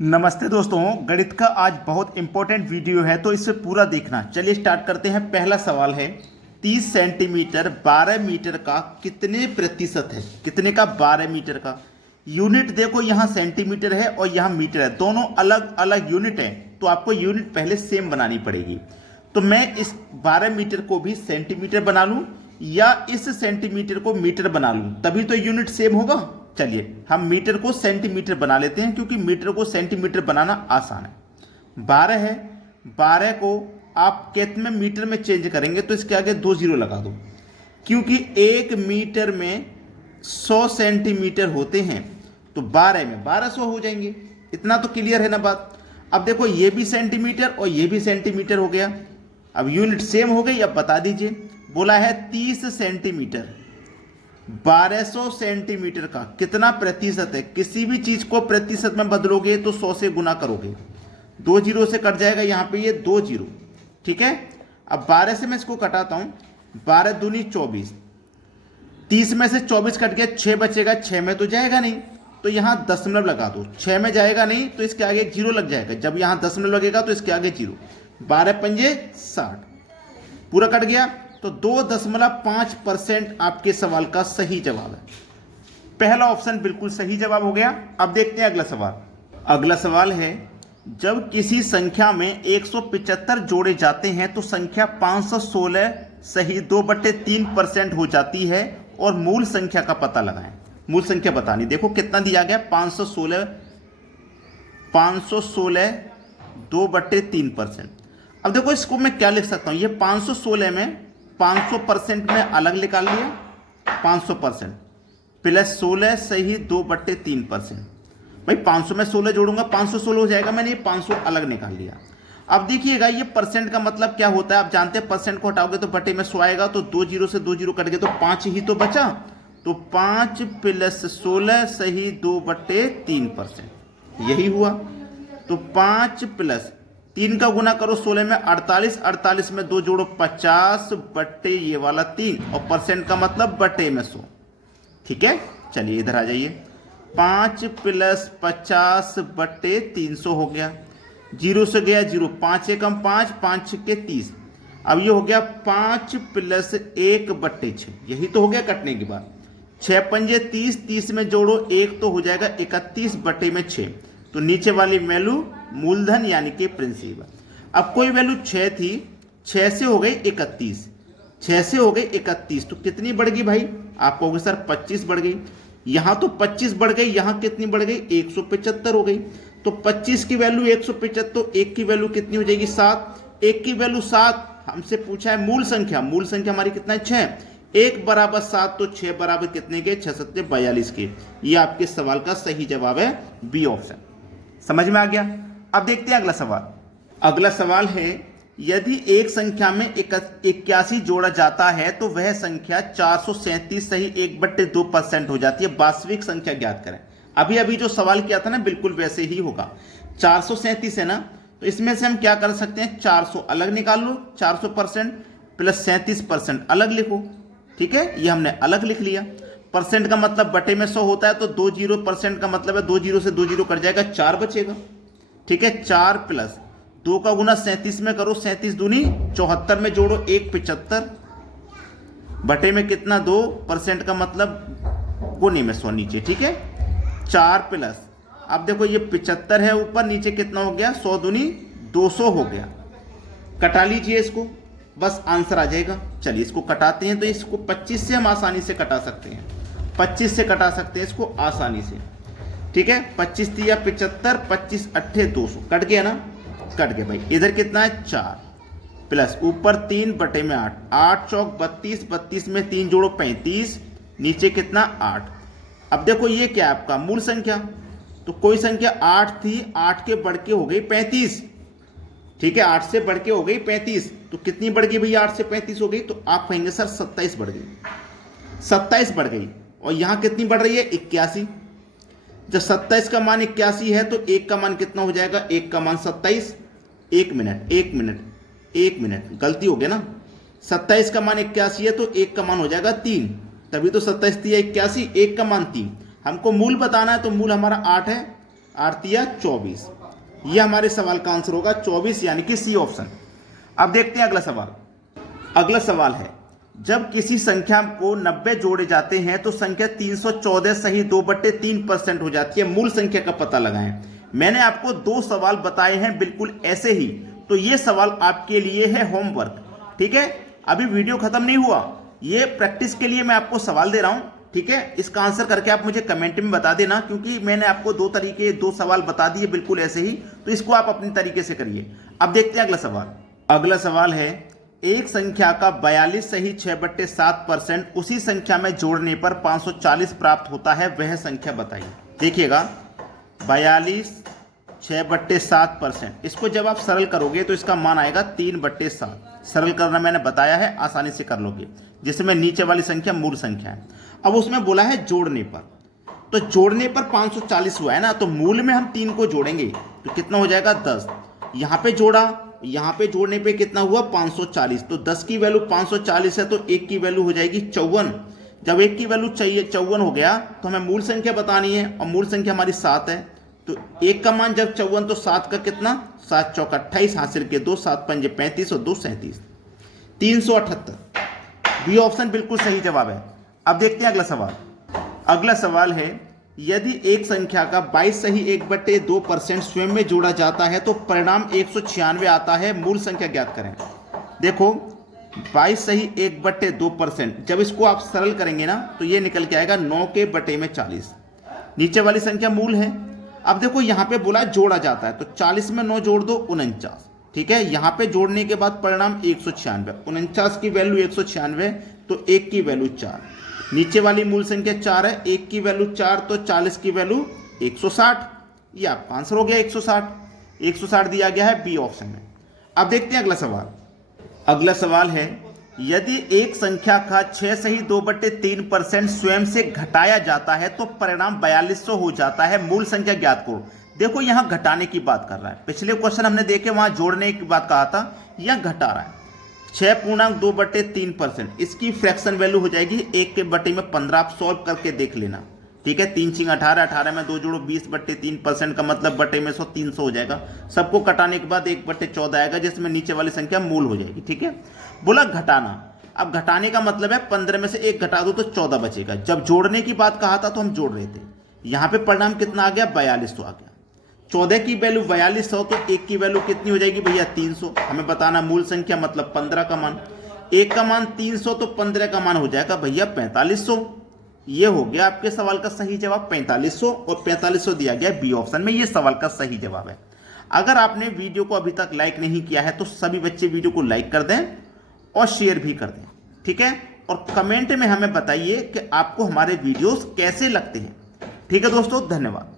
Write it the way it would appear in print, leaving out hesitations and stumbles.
नमस्ते दोस्तों, गणित का आज बहुत इंपॉर्टेंट वीडियो है तो इसे पूरा देखना। चलिए स्टार्ट करते हैं। पहला सवाल है 30 सेंटीमीटर 12 मीटर का कितने प्रतिशत है। कितने का? 12 मीटर का। यूनिट देखो, यहाँ सेंटीमीटर है और यहाँ मीटर है, दोनों अलग अलग यूनिट है तो आपको यूनिट पहले सेम बनानी पड़ेगी। तो मैं इस 12 मीटर को भी सेंटीमीटर बना लूँ या इस सेंटीमीटर को मीटर बना लूँ, तभी तो यूनिट सेम होगा। चलिए हम मीटर को सेंटीमीटर बना लेते हैं क्योंकि मीटर को सेंटीमीटर बनाना आसान है। 12 है, 12 को आप कितने मीटर में चेंज करेंगे तो इसके आगे 2 जीरो लगा दो, क्योंकि 1 मीटर में 100 सेंटीमीटर होते हैं तो 12 में 1200 हो जाएंगे। इतना तो क्लियर है ना बात। अब देखो ये भी सेंटीमीटर और ये भी सेंटीमीटर हो गया, अब यूनिट सेम हो गई। अब बता दीजिए, बोला है 30 सेंटीमीटर 1200 सेंटीमीटर का कितना प्रतिशत है। किसी भी चीज को प्रतिशत में बदलोगे तो 100 से गुना करोगे, 2 जीरो से कट जाएगा यहां पे ये 2 जीरो, ठीक है। अब 12 से मैं इसको कटाता हूं, 12 दूनी 24, 30 में से 24 कट गया, 6 बचेगा, 6 में तो जाएगा नहीं तो यहां दशमलव लगा दो। 6 में जाएगा नहीं तो इसके आगे 0 लग जाएगा, जब यहां दशमलव लगेगा तो इसके आगे 0। 12 पंजे 60, पूरा कट गया तो 2.5% आपके सवाल का सही जवाब है। पहला ऑप्शन बिल्कुल सही जवाब हो गया। अब देखते हैं अगला सवाल। अगला सवाल है, जब किसी संख्या में 175 जोड़े जाते हैं तो संख्या 516 सही 2/3% हो जाती है और मूल संख्या का पता लगाएं। मूल संख्या बतानी, देखो कितना दिया गया, 516 2/3%। अब देखो इसको मैं क्या लिख सकता हूं, ये 516 में 500% में अलग निकाल लिया, 500% प्लस 16 सही 2/3%। भाई 500 में 16 जोड़ूंगा 516 हो जाएगा, मैंने ये 500 अलग निकाल लिया। अब देखिएगा ये परसेंट का मतलब क्या होता है, आप जानते हैं परसेंट को हटाओगे तो बटे में 100 आएगा, तो 2 जीरो से 2 जीरो कट गए तो 5 ही तो बचा, तो 5 प्लस 16 सही 2/3%, यही हुआ। तो 5 प्लस 3 का गुना करो 16 में 48, 48 में 2 जोड़ो 50 बट्टे ये वाला 3 और परसेंट का मतलब बट्टे में 100, ठीक है। चलिए इधर आ जाइए, 5 प्लस 50 बट्टे 300 हो गया, 0 से गया 0, 5 एकम 5, 5 के 30। अब ये हो गया 5 प्लस 1/6, यही तो हो गया कटने के बाद। 6 पंजे 30, 30 में जोड़ो 1 तो हो जाएगा 31 बट्टे में 6, तो नीचे वाली वैल्यू मूलधन यानी कि प्रिंसिपल। अब कोई वैल्यू 6 थी, 6 से हो गई 31, 6 से हो गई 31 तो कितनी बढ़ गई भाई? आप कहोगे सर 25 बढ़ गई। यहां तो 25 बढ़ गई, यहां कितनी बढ़ गई? 175 हो गई। तो 25 की वैल्यू 175, तो 1 की वैल्यू कितनी हो जाएगी? 7। 1 की वैल्यू 7, हमसे पूछा है मूल संख्या, मूल संख्या हमारी कितना है? 6। 1 बराबर 7 तो 6 बराबर कितने के? 6 7 42 के। ये आपके सवाल का सही जवाब है, बी ऑप्शन। समझ में आ गया। अब देखते हैं अगला सवाल। अगला सवाल है, यदि एक संख्या में 81 जोड़ा जाता है तो वह संख्या 437 सही 1/2% हो जाती है। वास्तविक संख्या ज्ञात करें। अभी अभी जो सवाल किया था ना, बिल्कुल वैसे ही होगा। 437 है ना, तो इसमें से हम क्या कर सकते हैं, 400 अलग निकाल लो, 400% प्लस 37% अलग लिखो, ठीक है। ये हमने अलग लिख लिया। परसेंट का मतलब बटे में 100 होता है, तो 2 जीरो परसेंट का मतलब है 2 जीरो से 2 जीरो कट जाएगा, 4 बचेगा, ठीक है। 4 प्लस 2 का गुना 37 में करो, 37 दूनी 74 में जोड़ो 1 75 बटे में कितना 2, परसेंट का मतलब गुने में 100 नीचे, ठीक है। 4 प्लस, अब देखो ये 75 है ऊपर, नीचे कितना हो गया, 100 दूनी 200 हो गया। कटा लीजिए इसको, बस आंसर आ जाएगा। चलिए इसको कटाते हैं, तो इसको 25 से हम आसानी से कटा सकते हैं, 25 से कटा सकते हैं इसको आसानी से, ठीक है। 25 दिया 75, 25 अट्ठे 200, कट गया ना, कट गया भाई। इधर कितना है 4 प्लस ऊपर 3 बटे में 8, 8 चौक 32, 32 में 3 जोड़ो 35, नीचे कितना 8। अब देखो ये क्या है आपका मूल संख्या, तो कोई संख्या 8 थी, 8 के बढ़ के हो गई 35, ठीक है। 8 से बढ़ के हो गई 35, तो कितनी बढ़ गई भैया? 8 से 35 हो गई, तो आप कहेंगे सर 27 बढ़ गई, 27 बढ़ गई। और यहां कितनी बढ़ रही है? 81। जब 27 का मान 81 है तो 1 का मान कितना हो जाएगा? 1 का मान 27। 1 मिनट 1 मिनट 1 मिनट, गलती हो गया ना। 27 का मान 81 है तो 1 का मान हो जाएगा 3, तभी तो 27 दिया 81, 1 का मान 3। हमको मूल बताना है तो मूल हमारा 8 है, 8 24। ये हमारे सवाल का आंसर होगा 24, यानी कि सी ऑप्शन। अब देखते हैं अगला सवाल। अगला सवाल है, जब किसी संख्या को 90 जोड़े जाते हैं तो संख्या 314 सही 2/3% हो जाती है। मूल संख्या का पता लगाएं। मैंने आपको 2 सवाल बताए हैं बिल्कुल ऐसे ही, तो ये सवाल आपके लिए है होमवर्क। ठीक है, अभी वीडियो खत्म नहीं हुआ, ये प्रैक्टिस के लिए मैं आपको सवाल दे रहा हूं। ठीक है, इसका आंसर करके आप मुझे कमेंट में बता देना, क्योंकि मैंने आपको 2 सवाल बता दिए बिल्कुल ऐसे ही, तो इसको आप अपनी तरीके से करिए। अब देखते हैं अगला सवाल। अगला सवाल है, एक संख्या का 42 सही 6/7% उसी संख्या में जोड़ने पर 540 प्राप्त होता है, वह संख्या बताइए। देखिएगा 42 6/7%, इसको जब आप सरल करोगे तो इसका मान आएगा 3/7। सरल करना मैंने बताया है, आसानी से कर लोगे, जिसमें नीचे वाली संख्या मूल संख्या है। अब उसमें बोला है जोड़ने पर, तो जोड़ने पर 540 हुआ है ना, तो मूल में हम 3 को जोड़ेंगे तो कितना हो जाएगा 10। यहाँ पे जोड़ा, यहाँ पे जोड़ने पे कितना हुआ 540, तो 10 की वैल्यू 540 है, तो 1 की वैल्यू हो जाएगी 54। जब 1 की वैल्यू चाहिए 54 हो गया, तो हमें मूल संख्या बतानी है, और मूल संख्या हमारी 7 है, तो 1 का मान जब 54, तो 7 का कितना 7 चौका 28 हासिल के 2, 7 पंजे 35 और 2 37, 378। बी ऑप्शन बिल्कुल सही जवाब है। अब देखते हैं अगला सवाल। अगला सवाल है, यदि एक संख्या का 22 सही 1/2% स्वयं में जोड़ा जाता है तो परिणाम 196 आता है, मूल संख्या ज्ञात करें। देखो 22 सही 1/2%, जब इसको आप सरल करेंगे ना तो ये निकल के आएगा 9 के बटे में 40। नीचे वाली संख्या मूल है। अब देखो यहाँ पे बोला जोड़ा जाता है, तो 40 में 9 जोड़ दो 49। ठीक है, यहाँ पे जोड़ने के बाद परिणाम 196, 49 की वैल्यू 196, तो 1 की वैल्यू 4। नीचे वाली मूल संख्या 4 है, 1 की वैल्यू 4, तो 40 की वैल्यू 160। ये आपका आंसर हो गया 160। 160 दिया गया है बी ऑप्शन में। अब देखते हैं अगला सवाल। अगला सवाल है, यदि एक संख्या का 6 सही 2/3% स्वयं से घटाया जाता है तो परिणाम 4200 हो जाता है, मूल संख्या ज्ञात करो। देखो यहां घटाने की बात कर रहा है, पिछले क्वेश्चन हमने देखे वहां जोड़ने की बात कहा था, यह घटा रहा है। 6.2/3%, इसकी फ्रैक्शन वैल्यू हो जाएगी 1 के बटे में 15। आप सॉल्व करके देख लेना। ठीक है, 3 6 18, 18 में 2 जोड़ो 20/3% का मतलब बटे में 100, 300 हो जाएगा। सबको कटाने के बाद 1/14 आएगा, जिसमें नीचे वाली संख्या मूल हो जाएगी। ठीक है, बोला घटाना। अब घटाने का मतलब है 15 में से 1 घटा दो तो 14 बचेगा। जब जोड़ने की बात कहा था तो हम जोड़ रहे थे, यहाँ पे परिणाम कितना आ गया 4200 आ गया। 14 की वैल्यू 4200, तो 1 की वैल्यू कितनी हो जाएगी भैया 300। हमें बताना मूल संख्या मतलब 15 का मान। 1 का मान 300, तो 15 का मान हो जाएगा भैया 4500। ये हो गया आपके सवाल का सही जवाब 4500, और 4500 दिया गया बी ऑप्शन में। ये सवाल का सही जवाब है। अगर आपने वीडियो को अभी तक लाइक नहीं किया है तो सभी बच्चे वीडियो को लाइक कर दें और शेयर भी कर दें। ठीक है, और कमेंट में हमें बताइए कि आपको हमारे वीडियोस कैसे लगते हैं। ठीक है दोस्तों, धन्यवाद।